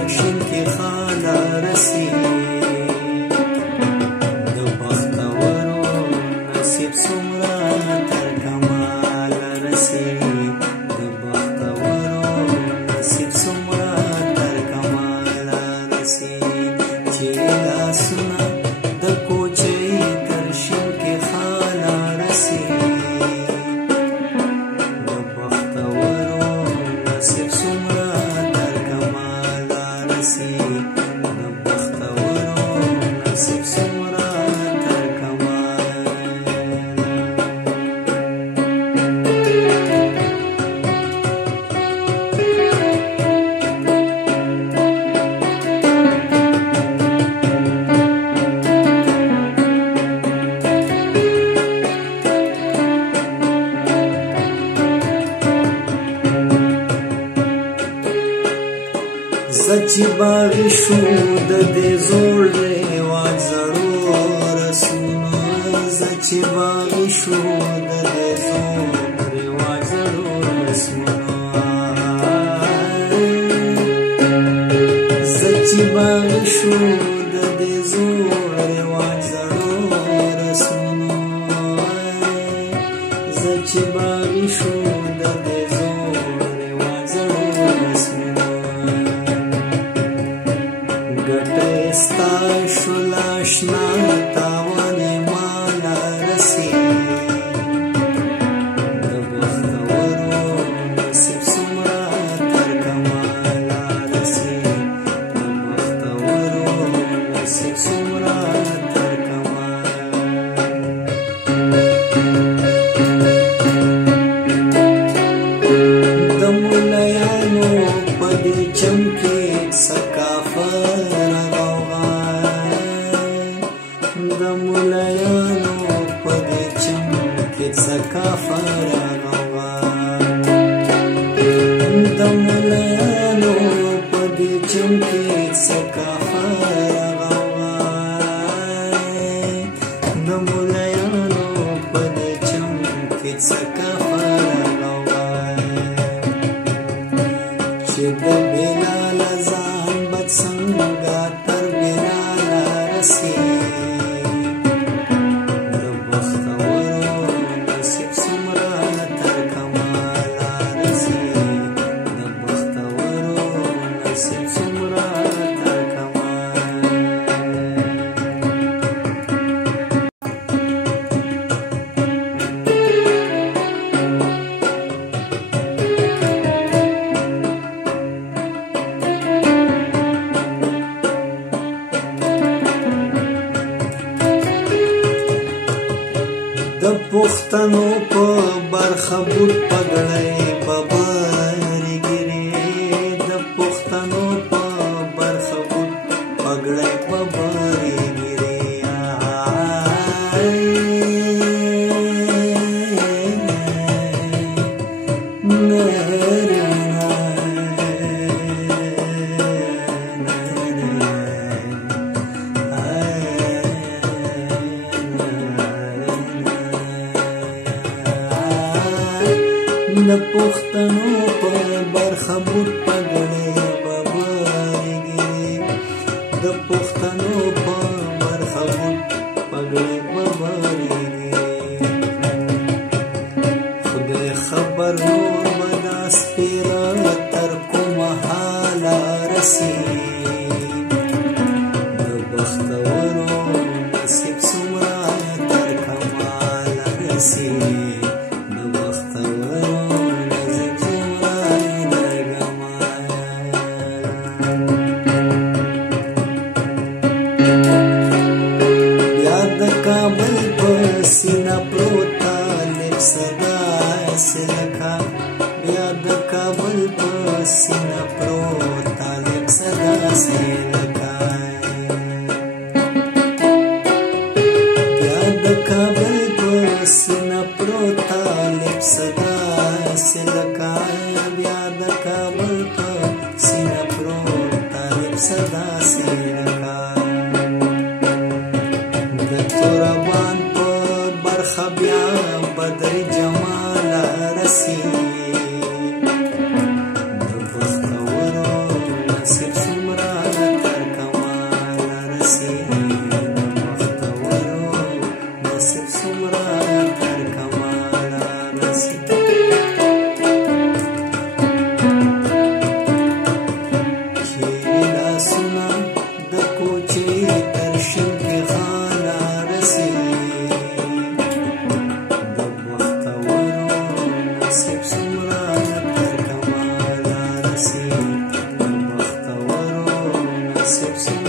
کرشین کې خاله رسی د بختورو نصیب څومره تر کمال رسی د بختورو نصیب څومره تر کمال رسی چې لاسونه د کوچۍ کرشین کې خاله رسی د بختورو نصیب څومره تر کمال رسی د بختورو نصیب څومره تر کمال. زچی باغی شو د دې زوړ رواج زړو رسونو زچی باغی شو د دې زوړ رواج زړو رسونو زچی باغی شو د دې زوړ رواج زړو رسونو زچی باغی شو د دې زوړ رواج زړو رسونو گٹستا شلاشنا تاوان مالا رسی د بختورو نصیب څومره تر کمالا رسی د بختورو نصیب څومره تر کمال. د مولیانو په دې چم کې ثقافت د مولیانو په دې چم کې ثقافت راغوا د مولیانو په دې چم کې ثقافت راغوا د مولیانو په دې چم کې ثقافت راغوا چې د بلال ځان بد څنګه تر بلال رسی د پښتنو په برخه بوت پګړی په باري ګری د پښتنو په برخه بوت پګړی په باري ګری د پښتنو په برخه بوت پګړی په باري ګری د پښتنو په برخه بوت پګړی په باري ګری خدای خبر نور به دا سپېره تر کومه حاله رسی د بختورو نصیب څومره تر کماله رسی کابل په سینه پروتا لږ صدا سلکا بیا د کابل په سینه پروتا لږ صدا سلکا بیا د کابل په سینه پروتا لږ صدا سلکا بیا د کابل په سینه پروتا لږ صدا سلکا توربان په برخه بیا بدر جمال رسی د بختورو نصیب څومره سب